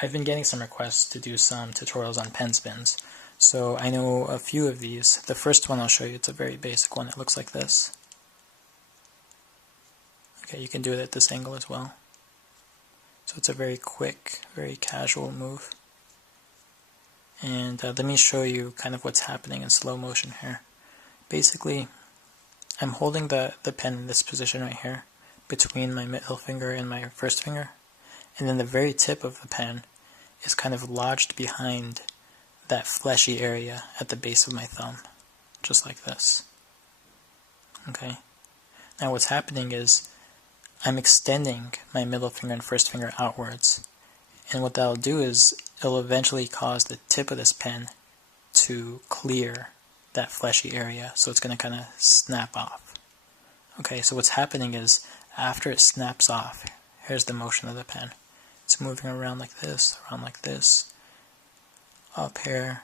I've been getting some requests to do some tutorials on pen spins. So I know a few of these. The first one I'll show you, it's a very basic one. It looks like this. Okay, you can do it at this angle as well. So it's a very quick, very casual move. And let me show you kind of what's happening in slow motion here. Basically, I'm holding the pen in this position right here, between my middle finger and my first finger. And then the very tip of the pen is kind of lodged behind that fleshy area at the base of my thumb, just like this. Okay. Now what's happening is I'm extending my middle finger and first finger outwards, and what that'll do is it'll eventually cause the tip of this pen to clear that fleshy area, so it's going to kind of snap off. Okay, so what's happening is after it snaps off, here's the motion of the pen. It's moving around like this, up here,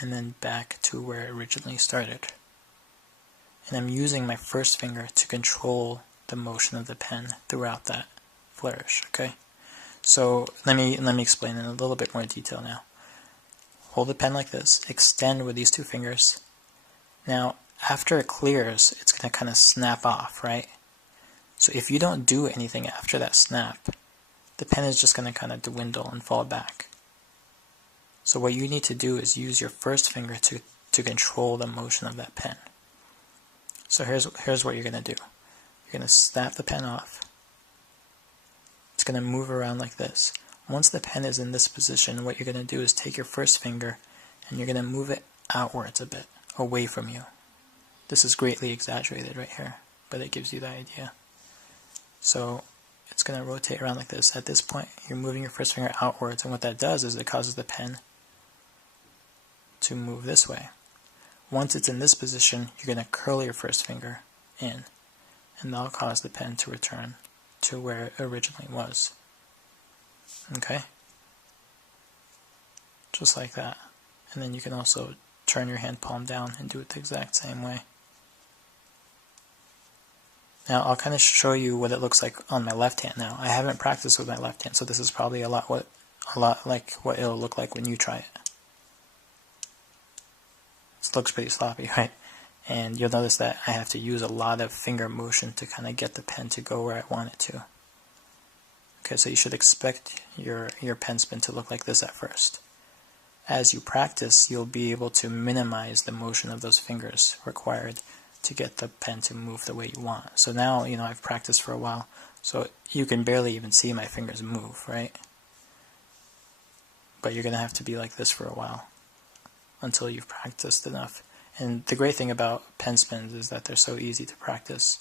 and then back to where it originally started. And I'm using my first finger to control the motion of the pen throughout that flourish, okay? So let me explain in a little bit more detail now. Hold the pen like this, extend with these two fingers. Now, after it clears, it's going to kind of snap off, right? So if you don't do anything after that snap, the pen is just going to kind of dwindle and fall back. So what you need to do is use your first finger to control the motion of that pen. So here's what you're going to do. You're going to snap the pen off. It's going to move around like this. Once the pen is in this position, what you're going to do is take your first finger and you're going to move it outwards a bit, away from you. This is greatly exaggerated right here, but it gives you the idea. So it's going to rotate around like this. At this point, you're moving your first finger outwards, and what that does is it causes the pen to move this way. Once it's in this position, you're going to curl your first finger in, and that'll cause the pen to return to where it originally was. Okay? Just like that. And then you can also turn your hand palm down and do it the exact same way. Now I'll kind of show you what it looks like on my left hand now. I haven't practiced with my left hand, so this is probably a lot like what it'll look like when you try it. This looks pretty sloppy, right? And you'll notice that I have to use a lot of finger motion to kind of get the pen to go where I want it to. Okay, so you should expect your pen spin to look like this at first. As you practice, you'll be able to minimize the motion of those fingers required to get the pen to move the way you want. So now, I've practiced for a while, so you can barely even see my fingers move, right? But you're going to have to be like this for a while until you've practiced enough. And the great thing about pen spins is that they're so easy to practice,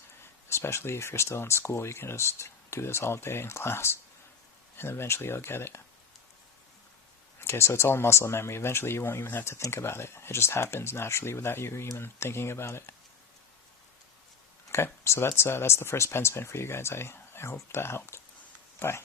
especially if you're still in school. You can just do this all day in class, and eventually you'll get it. Okay, so it's all muscle memory. Eventually you won't even have to think about it. It just happens naturally without you even thinking about it. Okay, so that's the first pen spin for you guys. I hope that helped. Bye.